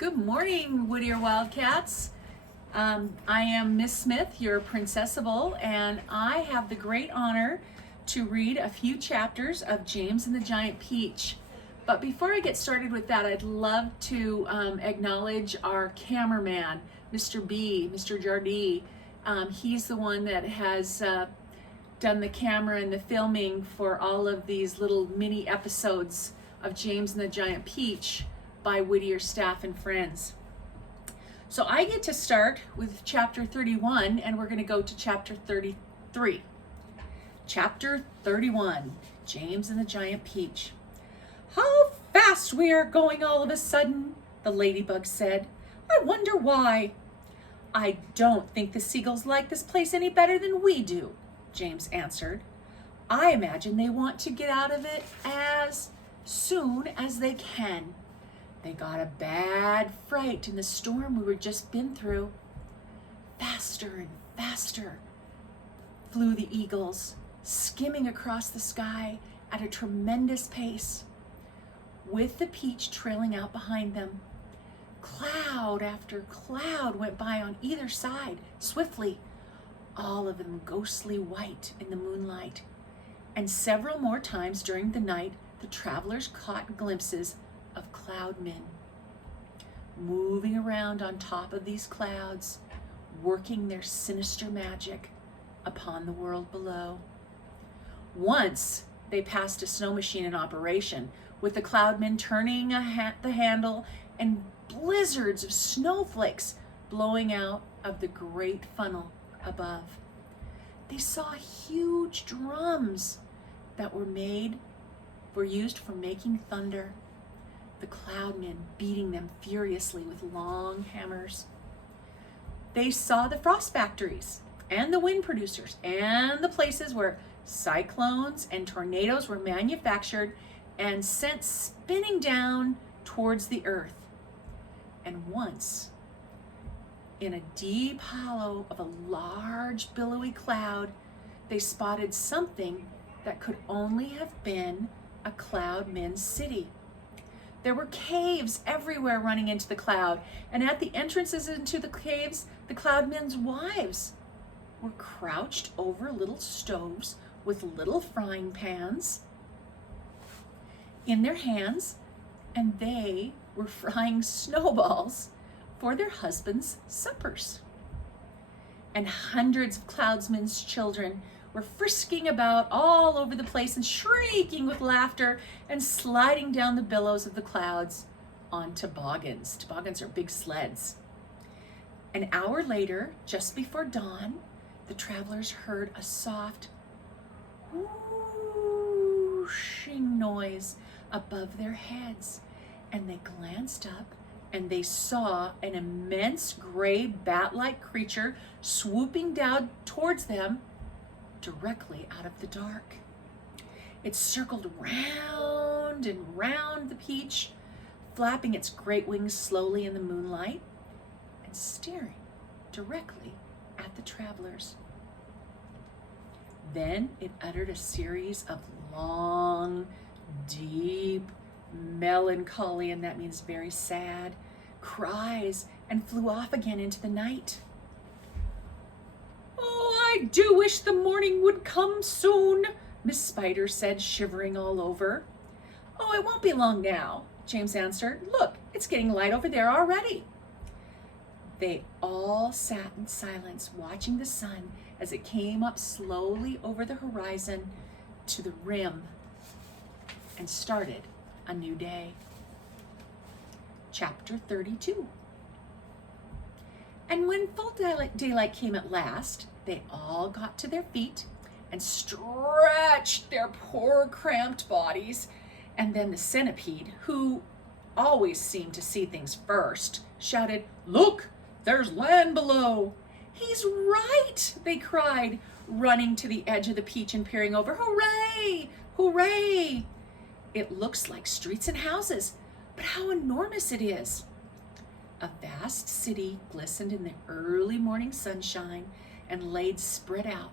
Good morning, Whittier Wildcats. I am Miss Smith, your Princessipal, and I have the great honor to read a few chapters of James and the Giant Peach. But before I get started with that, I'd love to acknowledge our cameraman, Mr. B, Mr. Jardee. He's the one that has done the camera and the filming for all of these little mini episodes of James and the Giant Peach by Whittier staff and friends. So I get to start with chapter 31, and we're going to go to chapter 33. Chapter 31, James and the Giant Peach. "How fast we are going all of a sudden," the ladybug said. "I wonder why." "I don't think the seagulls like this place any better than we do," James answered. "I imagine they want to get out of it as soon as they can. They got a bad fright in the storm we were just been through." Faster and faster flew the eagles, skimming across the sky at a tremendous pace, with the peach trailing out behind them. Cloud after cloud went by on either side, swiftly, all of them ghostly white in the moonlight. And several more times during the night, the travelers caught glimpses of cloud men, moving around on top of these clouds, working their sinister magic upon the world below. Once they passed a snow machine in operation, with the cloud men turning the handle and blizzards of snowflakes blowing out of the great funnel above. They saw huge drums that were used for making thunder, the cloudmen beating them furiously with long hammers. They saw the frost factories and the wind producers and the places where cyclones and tornadoes were manufactured and sent spinning down towards the earth. And once, in a deep hollow of a large billowy cloud, they spotted something that could only have been a cloudmen's city. There were caves everywhere running into the cloud, and at the entrances into the caves, the cloudmen's wives were crouched over little stoves with little frying pans in their hands, and they were frying snowballs for their husbands' suppers. And hundreds of cloudsmen's children were frisking about all over the place and shrieking with laughter and sliding down the billows of the clouds on toboggans. Toboggans are big sleds. An hour later, just before dawn, the travelers heard a soft whooshing noise above their heads, and they glanced up and they saw an immense gray bat-like creature swooping down towards them directly out of the dark. It circled round and round the peach, flapping its great wings slowly in the moonlight and staring directly at the travelers. Then it uttered a series of long, deep, melancholy, and that means very sad, cries and flew off again into the night. "Oh, I do wish the morning would come soon," Miss Spider said, shivering all over. "Oh, it won't be long now," James answered. "Look, it's getting light over there already." They all sat in silence, watching the sun as it came up slowly over the horizon to the rim and started a new day. Chapter 32. And when full daylight came at last, they all got to their feet and stretched their poor cramped bodies. And then the centipede, who always seemed to see things first, shouted, "Look, there's land below." "He's right," they cried, running to the edge of the peach and peering over. "Hooray! Hooray! It looks like streets and houses, but how enormous it is." A vast city glistened in the early morning sunshine and lay spread out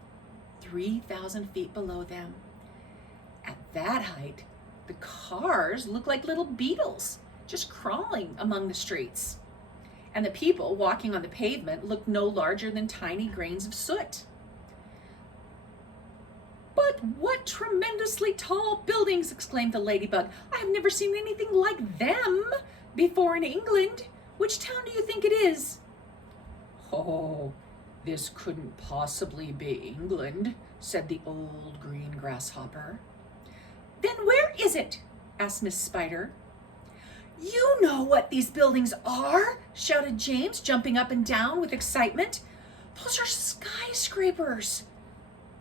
3,000 feet below them. At that height, the cars looked like little beetles just crawling among the streets. And the people walking on the pavement looked no larger than tiny grains of soot. "But what tremendously tall buildings!" exclaimed the ladybug. "I have never seen anything like them before in England. Which town do you think it is?" "Oh, this couldn't possibly be England," said the old green grasshopper. "Then where is it?" asked Miss Spider. "You know what these buildings are," shouted James, jumping up and down with excitement. "Those are skyscrapers.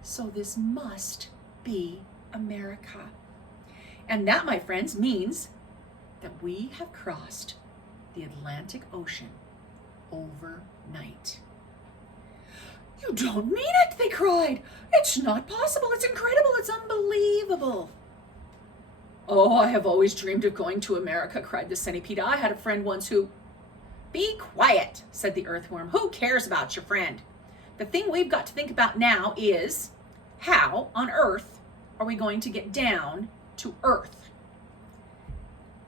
So this must be America. And that, my friends, means that we have crossed the Atlantic Ocean overnight." "You don't mean it!" they cried. "It's not possible. It's incredible. It's unbelievable." "Oh, I have always dreamed of going to America," cried the centipede. "I had a friend once who—" "Be quiet," said the earthworm. "Who cares about your friend? The thing we've got to think about now is, how on earth are we going to get down to Earth?"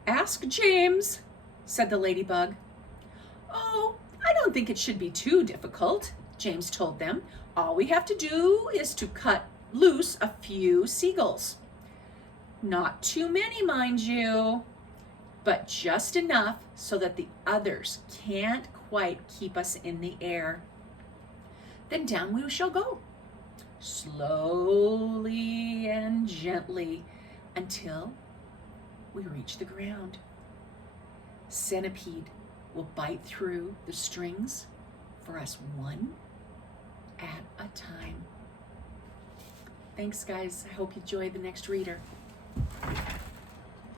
"Ask James," said the ladybug. "Oh, I don't think it should be too difficult," James told them. "All we have to do is to cut loose a few seagulls. Not too many, mind you, but just enough so that the others can't quite keep us in the air. Then down we shall go, slowly and gently, until we reach the ground. Centipede will bite through the strings for us one at a time." Thanks, guys. I hope you enjoy the next reader.